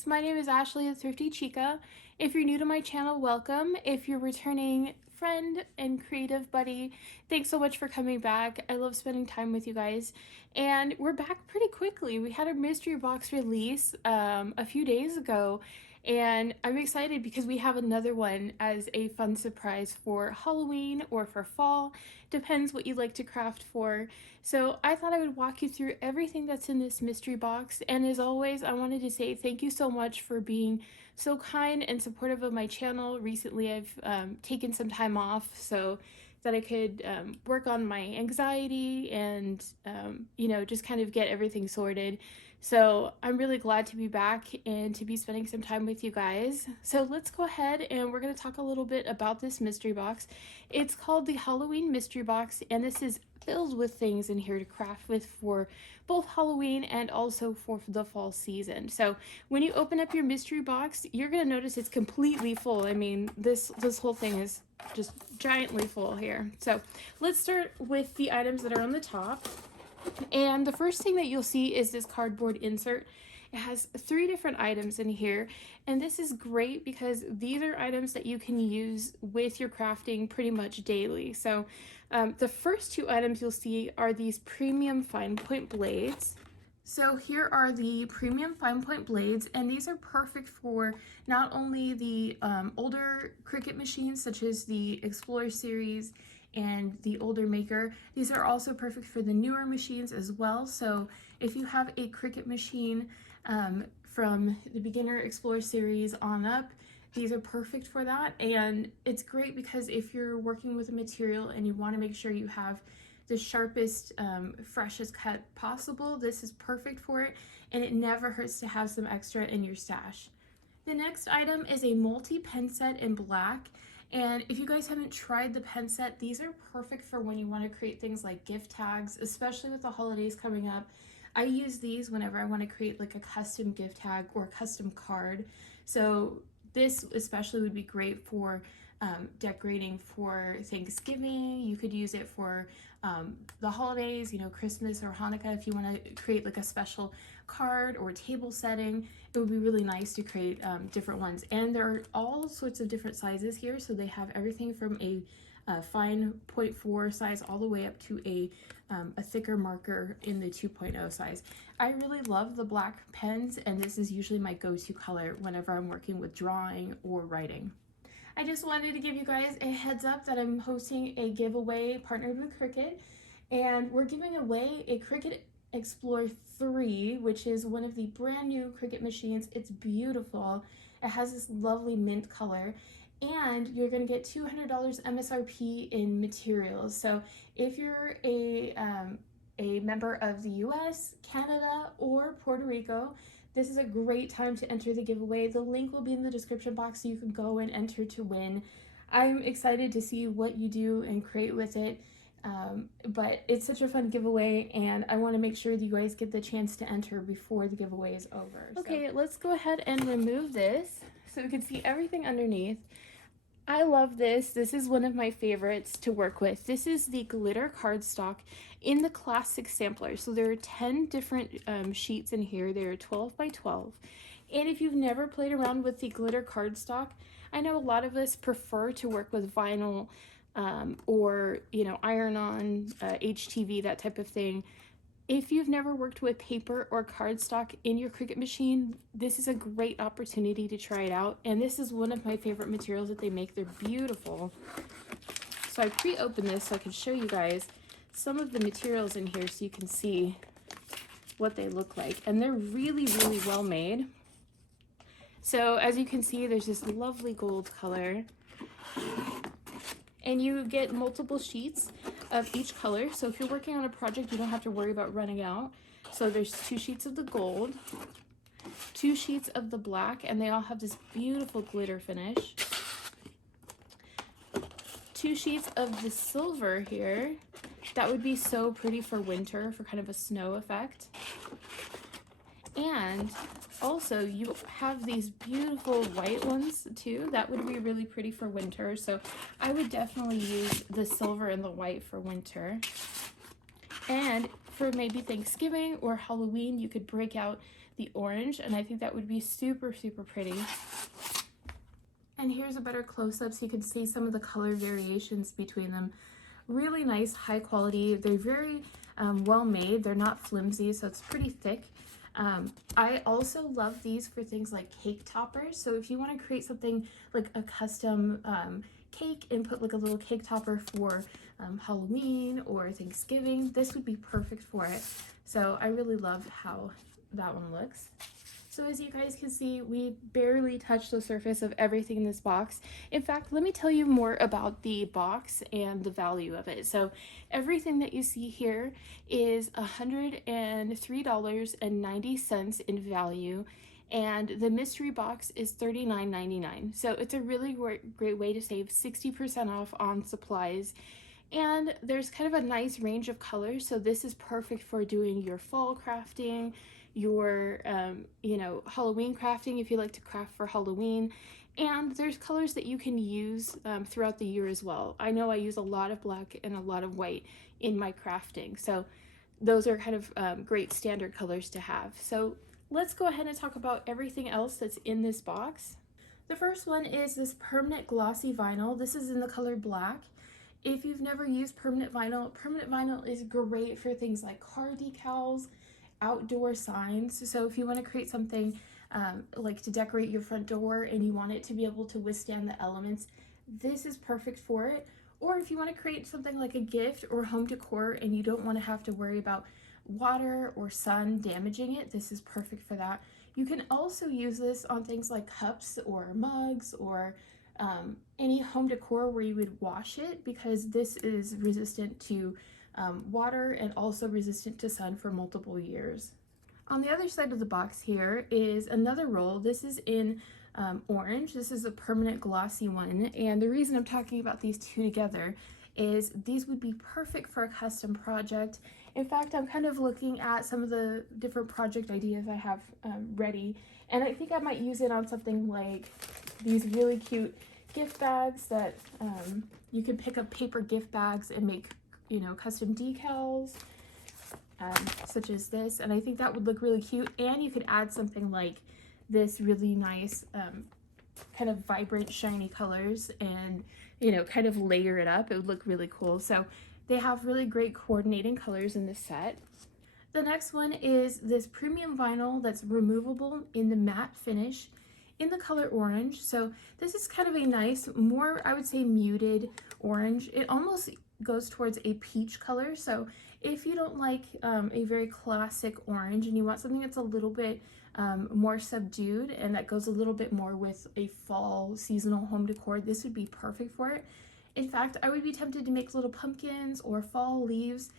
friends, my name is Ashley the Thrifty Chica. If you're new to my channel, welcome. If you're returning friend and creative buddy, thanks so much for coming back. I love spending time with you guys. And we're back pretty quickly. We had a mystery box release a few days ago, and I'm excited because we have another one as a fun surprise for Halloween or for fall. Depends what you like to craft for. So I thought I would walk you through everything that's in this mystery box. And as always, I wanted to say thank you so much for being so kind and supportive of my channel. Recently, I've taken some time off so that I could work on my anxiety and, you know, just kind of get everything sorted. So I'm really glad to be back and to be spending some time with you guys. So let's go ahead and we're going to talk a little bit about this mystery box. It's called the Halloween Mystery Box, and this is filled with things in here to craft with for both Halloween and also for the fall season. So when you open up your mystery box, you're going to notice it's completely full. I mean, this whole thing is just giantly full here. So let's start with the items that are on the top. And the first thing that you'll see is this cardboard insert. It has 3 different items in here, and this is great because these are items that you can use with your crafting pretty much daily. So the first 2 items you'll see are these premium fine point blades. So here are the premium fine point blades, and these are perfect for not only the older Cricut machines such as the Explorer series and the older Maker. These are also perfect for the newer machines as well. So if you have a Cricut machine from the beginner Explorer series on up, these are perfect for that. And it's great because if you're working with a material and you want to make sure you have the sharpest, freshest cut possible, this is perfect for it, and it never hurts to have some extra in your stash. The next item is a multi-pen set in black. And if you guys haven't tried the pen set, these are perfect for when you want to create things like gift tags, especially with the holidays coming up. I use these whenever I want to create like a custom gift tag or a custom card. So this especially would be great for decorating for Thanksgiving. You could use it for the holidays, you know, Christmas or Hanukkah. If you want to create like a special card or table setting, it would be really nice to create different ones. And there are all sorts of different sizes here. So they have everything from a fine 0.4 size all the way up to a thicker marker in the 2.0 size. I really love the black pens, and this is usually my go-to color whenever I'm working with drawing or writing. I just wanted to give you guys a heads up that I'm hosting a giveaway partnered with Cricut, and we're giving away a Cricut Explorer 3, which is one of the brand new Cricut machines. It's beautiful. It has this lovely mint color, and you're going to get $200 MSRP in materials. So if you're a member of the US, Canada, or Puerto Rico, this is a great time to enter the giveaway. The link will be in the description box so you can go and enter to win. I'm excited to see what you do and create with it. But it's such a fun giveaway, and I want to make sure that you guys get the chance to enter before the giveaway is over. Okay, let's go ahead and remove this so we can see everything underneath. I love this. This is one of my favorites to work with. This is the glitter cardstock in the classic sampler. So there are 10 different sheets in here. They're 12 by 12. And if you've never played around with the glitter cardstock, I know a lot of us prefer to work with vinyl or, you know, iron-on, HTV, that type of thing. If you've never worked with paper or cardstock in your Cricut machine, this is a great opportunity to try it out. And this is one of my favorite materials that they make. They're beautiful. So I pre-opened this so I can show you guys some of the materials in here so you can see what they look like. And they're really, really well made. So as you can see, there's this lovely gold color. And you get multiple sheets of each color. So if you're working on a project, you don't have to worry about running out. So there's 2 sheets of the gold, 2 sheets of the black, and they all have this beautiful glitter finish. 2 sheets of the silver here. That would be so pretty for winter, for kind of a snow effect. And also you have these beautiful white ones too. That would be really pretty for winter. So I would definitely use the silver and the white for winter. And for maybe Thanksgiving or Halloween, you could break out the orange, and I think that would be super, super pretty. And here's a better close-up so you can see some of the color variations between them. Really nice, high quality. They're very well made. They're not flimsy, so it's pretty thick. I also love these for things like cake toppers. So if you want to create something like a custom cake and put like a little cake topper for Halloween or Thanksgiving, this would be perfect for it. So I really love how that one looks. So as you guys can see, we barely touched the surface of everything in this box. In fact, let me tell you more about the box and the value of it. So everything that you see here is $103.90 in value, and the mystery box is $39.99. So it's a really great way to save 60% off on supplies. And there's kind of a nice range of colors, so this is perfect for doing your fall crafting, your you know, Halloween crafting if you like to craft for Halloween. And there's colors that you can use throughout the year as well. I know I use a lot of black and a lot of white in my crafting, so those are kind of great standard colors to have. So let's go ahead and talk about everything else that's in this box. The first one is this permanent glossy vinyl. This is in the color black. If you've never used permanent vinyl is great for things like car decals, outdoor signs. So if you want to create something like to decorate your front door and you want it to be able to withstand the elements, this is perfect for it. Or if you want to create something like a gift or home decor and you don't want to have to worry about water or sun damaging it, this is perfect for that. You can also use this on things like cups or mugs or any home decor where you would wash it, because this is resistant to water and also resistant to sun for multiple years. On the other side of the box here is another roll. This is in orange. This is a permanent glossy one, and the reason I'm talking about these two together is these would be perfect for a custom project. In fact, I'm kind of looking at some of the different project ideas I have ready, and I think I might use it on something like these really cute gift bags that you can pick up paper gift bags and make, you know, custom decals such as this, and I think that would look really cute. And you could add something like this really nice kind of vibrant shiny colors and, you know, kind of layer it up. It would look really cool. So they have really great coordinating colors in this set. The next one is this premium vinyl that's removable in the matte finish in the color orange. So this is kind of a nice, more, I would say, muted orange. It almost goes towards a peach color. So if you don't like a very classic orange and you want something that's a little bit more subdued and that goes a little bit more with a fall seasonal home decor, this would be perfect for it. In fact, I would be tempted to make little pumpkins or fall leaves.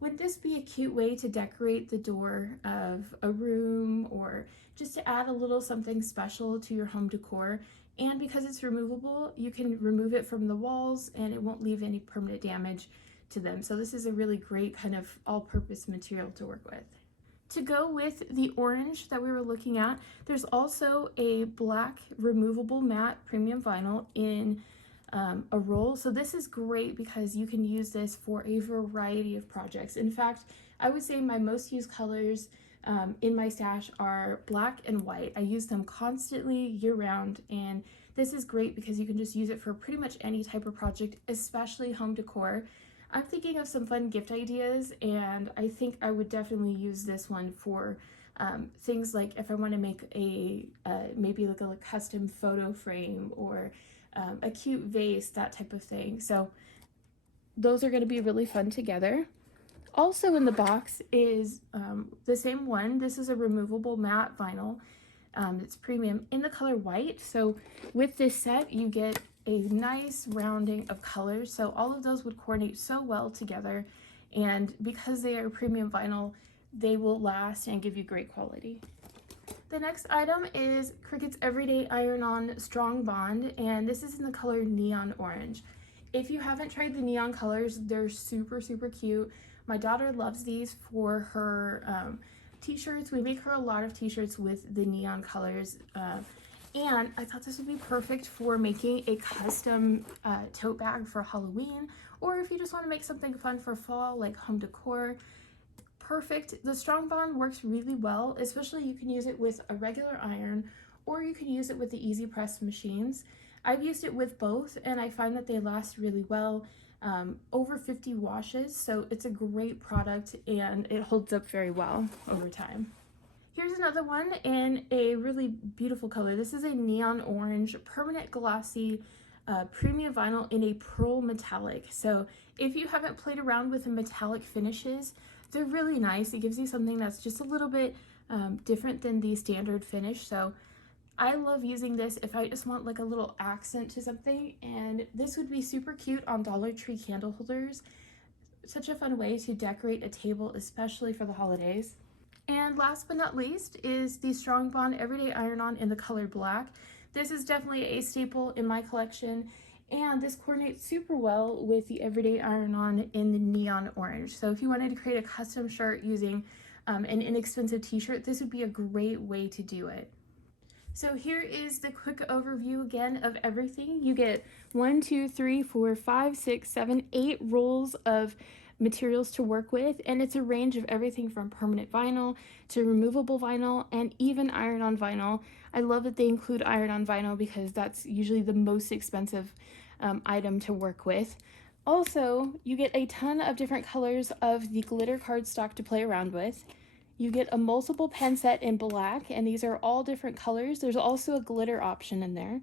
Would this be a cute way to decorate the door of a room, or just to add a little something special to your home decor? And because it's removable, you can remove it from the walls and it won't leave any permanent damage to them. So this is a really great kind of all-purpose material to work with. To go with the orange that we were looking at, there's also a black removable matte premium vinyl in a roll. So this is great because you can use this for a variety of projects. In fact, I would say my most used colors in my stash are black and white. I use them constantly year-round, and this is great because you can just use it for pretty much any type of project, especially home decor. I'm thinking of some fun gift ideas, and I think I would definitely use this one for things like if I want to make a maybe like a custom photo frame or a cute vase, that type of thing. So those are going to be really fun together. Also in the box is the same one. This is a removable matte vinyl. It's premium in the color white. So with this set, you get a nice rounding of colors. So all of those would coordinate so well together. And because they are premium vinyl, they will last and give you great quality. The next item is Cricut's Everyday Iron-On Strong Bond, and this is in the color Neon Orange. If you haven't tried the neon colors, they're super, super cute. My daughter loves these for her t-shirts. We make her a lot of t-shirts with the neon colors, and I thought this would be perfect for making a custom tote bag for Halloween, or if you just want to make something fun for fall, like home decor. perfect. The Strong Bond works really well, especially you can use it with a regular iron or you can use it with the Easy Press machines. I've used it with both and I find that they last really well, over 50 washes, so it's a great product and it holds up very well over time. Here's another one in a really beautiful color. This is a neon orange permanent glossy premium vinyl in a pearl metallic. So if you haven't played around with the metallic finishes, they're really nice. It gives you something that's just a little bit different than the standard finish. So I love using this if I just want like a little accent to something, and this would be super cute on Dollar Tree candle holders. Such a fun way to decorate a table, especially for the holidays. And last but not least is the Strong Bond Everyday Iron-On in the color black. This is definitely a staple in my collection, and this coordinates super well with the Everyday Iron-On in the neon orange. So if you wanted to create a custom shirt using an inexpensive t-shirt, this would be a great way to do it. So here is the quick overview again of everything. You get 1, 2, 3, 4, 5, 6, 7, 8 rolls of materials to work with, and it's a range of everything from permanent vinyl to removable vinyl and even iron-on vinyl. I love that they include iron-on vinyl because that's usually the most expensive item to work with. Also, you get a ton of different colors of the glitter cardstock to play around with. You get a multiple pen set in black, and these are all different colors. There's also a glitter option in there.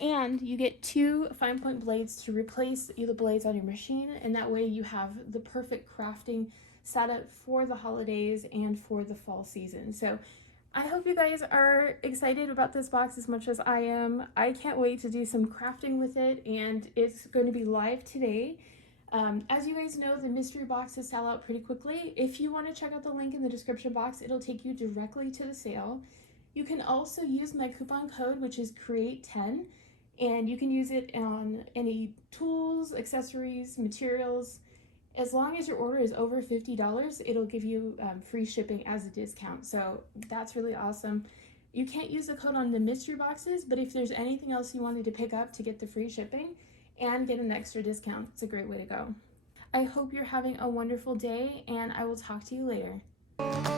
And you get 2 fine point blades to replace the blades on your machine, and that way you have the perfect crafting setup for the holidays and for the fall season. So I hope you guys are excited about this box as much as I am. I can't wait to do some crafting with it, and it's going to be live today. As you guys know, the mystery boxes sell out pretty quickly. If you want to check out the link in the description box, it'll take you directly to the sale. You can also use my coupon code, which is CREATE10, and you can use it on any tools, accessories, materials. As long as your order is over $50, it'll give you free shipping as a discount. So that's really awesome. You can't use the code on the mystery boxes, but if there's anything else you wanted to pick up to get the free shipping and get an extra discount, it's a great way to go. I hope you're having a wonderful day, and I will talk to you later.